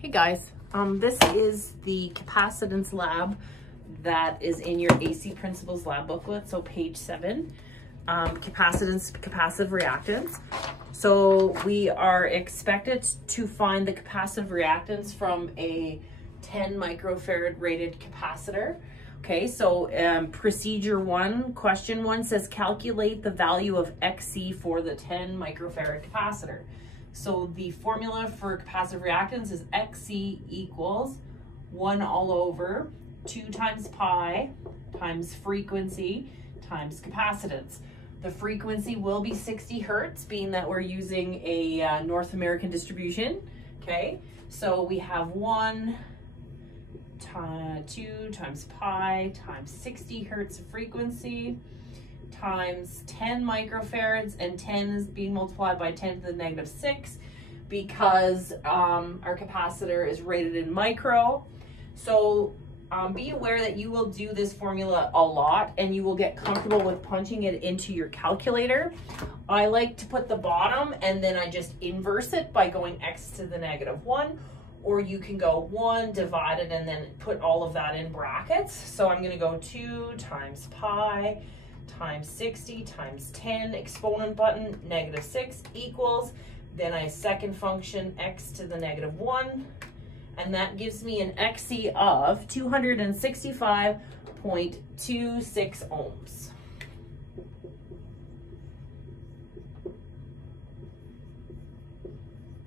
Hey guys, this is the capacitance lab that is in your AC Principles lab booklet, so page 7, capacitance, capacitive reactance. So we are expected to find the capacitive reactance from a 10 microfarad rated capacitor. Okay, so procedure 1, question 1 says calculate the value of XC for the 10 microfarad capacitor. So the formula for capacitive reactance is XC equals 1 all over 2 times pi times frequency times capacitance. The frequency will be 60 hertz, being that we're using a North American distribution. Okay, so we have 2 times pi times 60 hertz of frequency times 10 microfarads, and 10 is being multiplied by 10 to the negative 6 because our capacitor is rated in micro. So be aware that you will do this formula a lot and you will get comfortable with punching it into your calculator. I like to put the bottom and then I just inverse it by going x to the negative 1, or you can go 1 divided and then put all of that in brackets. So I'm going to go 2 times pi times 60 times 10, exponent button, negative 6 equals, then I second function x to the negative 1, and that gives me an XC of 265.26 ohms.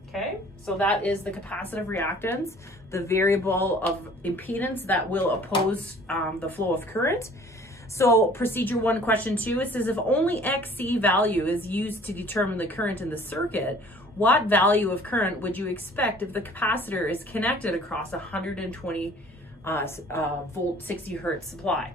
Okay, so that is the capacitive reactance, the variable of impedance that will oppose the flow of current. So procedure 1, question 2, it says if only XC value is used to determine the current in the circuit, what value of current would you expect if the capacitor is connected across a 120 volt 60 hertz supply?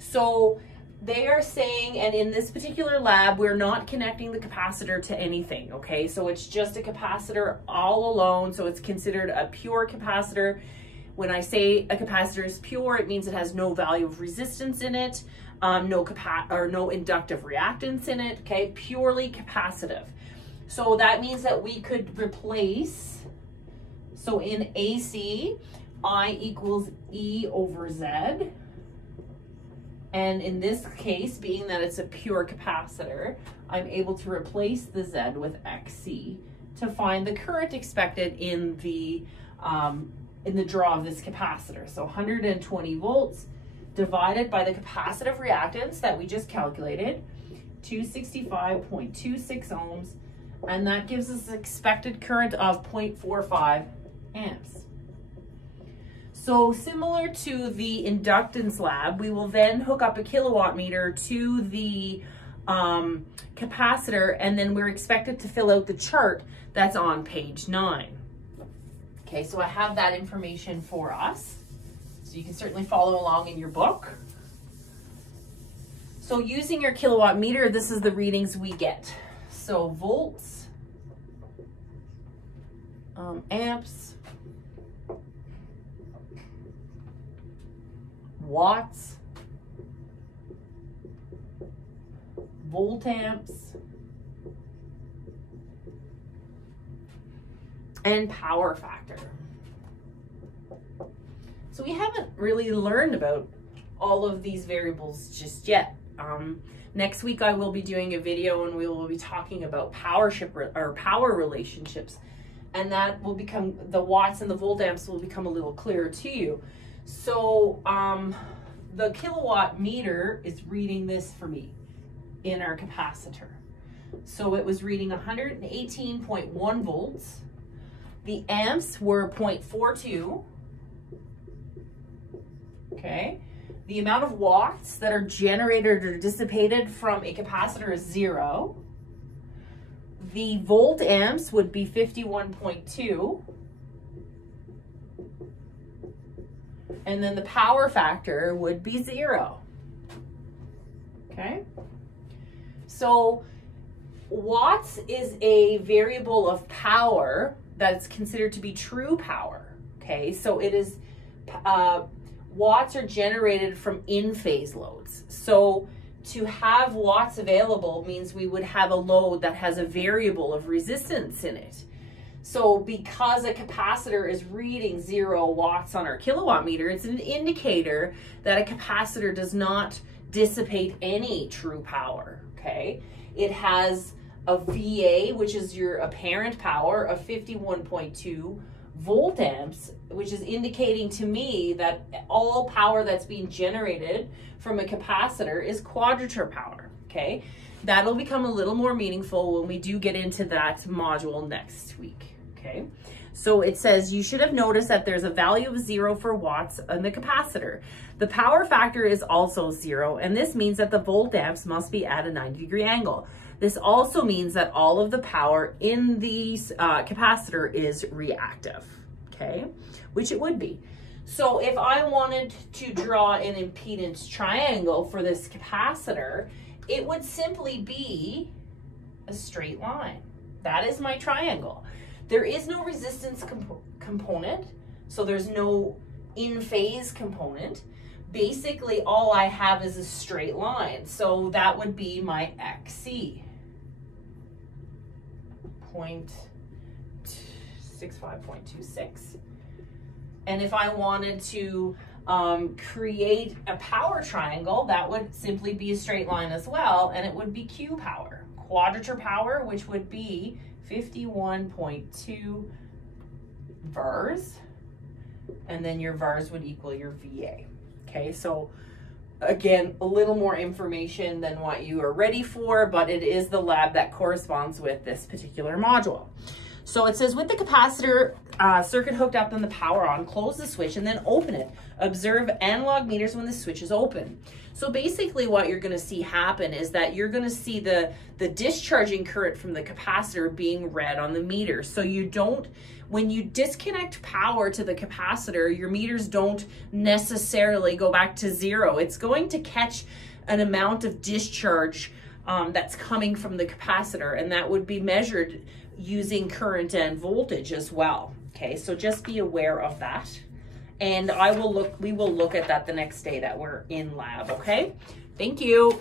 So they are saying, and in this particular lab, we're not connecting the capacitor to anything, okay? So it's just a capacitor all alone, so it's considered a pure capacitor. When I say a capacitor is pure, it means it has no value of resistance in it, no inductive reactance in it, okay? Purely capacitive. So that means that we could replace, so in AC, I equals E over Z. And in this case, being that it's a pure capacitor, I'm able to replace the Z with XC to find the current expected in the draw of this capacitor. So 120 volts divided by the capacitive reactance that we just calculated, 265.26 ohms, and that gives us an expected current of 0.45 amps. So similar to the inductance lab, we will then hook up a kilowatt meter to the capacitor, and then we're expected to fill out the chart that's on page 9. Okay, so I have that information for us. So you can certainly follow along in your book. So using your kilowatt meter, this is the readings we get. So volts, amps, watts, voltamps, and power factor. So we haven't really learned about all of these variables just yet. Next week I will be doing a video and we will be talking about power relationships, and that will become, the watts and the voltamps will become a little clearer to you. So the kilowatt meter is reading this for me in our capacitor. So it was reading 118.1 volts. The amps were 0.42. Okay. The amount of watts that are generated or dissipated from a capacitor is 0. The volt amps would be 51.2. And then the power factor would be 0. Okay. So watts is a variable of power that's considered to be true power. Okay. So it is, watts are generated from in-phase loads. So to have watts available means we would have a load that has a variable of resistance in it. So because a capacitor is reading 0 watts on our kilowatt meter, it's an indicator that a capacitor does not dissipate any true power, okay? It has a VA, which is your apparent power, of 51.2 volt amps, which is indicating to me that all power that's being generated from a capacitor is quadrature power, okay? That'll become a little more meaningful when we do get into that module next week, okay? So it says you should have noticed that there's a value of 0 for watts on the capacitor. The power factor is also 0, and this means that the volt amps must be at a 90-degree angle. This also means that all of the power in the capacitor is reactive, okay? Which it would be. So if I wanted to draw an impedance triangle for this capacitor, it would simply be a straight line. That is my triangle. There is no resistance component, so there's no in-phase component. Basically, all I have is a straight line. So that would be my XC. 0.65.26. And if I wanted to create a power triangle, that would simply be a straight line as well, and it would be Q power. Quadrature power, which would be 51.2 VARs, and then your VARs would equal your VA. Okay, so again, a little more information than what you are ready for, but it is the lab that corresponds with this particular module. So it says, with the capacitor circuit hooked up and the power on, close the switch and then open it. Observe analog meters when the switch is open. So basically what you're gonna see happen is that you're gonna see the discharging current from the capacitor being read on the meter. So you don't, when you disconnect power to the capacitor, your meters don't necessarily go back to 0. It's going to catch an amount of discharge that's coming from the capacitor, and that would be measured using current and voltage as well. Okay, so just be aware of that. And we will look at that the next day that we're in lab, okay? Thank you.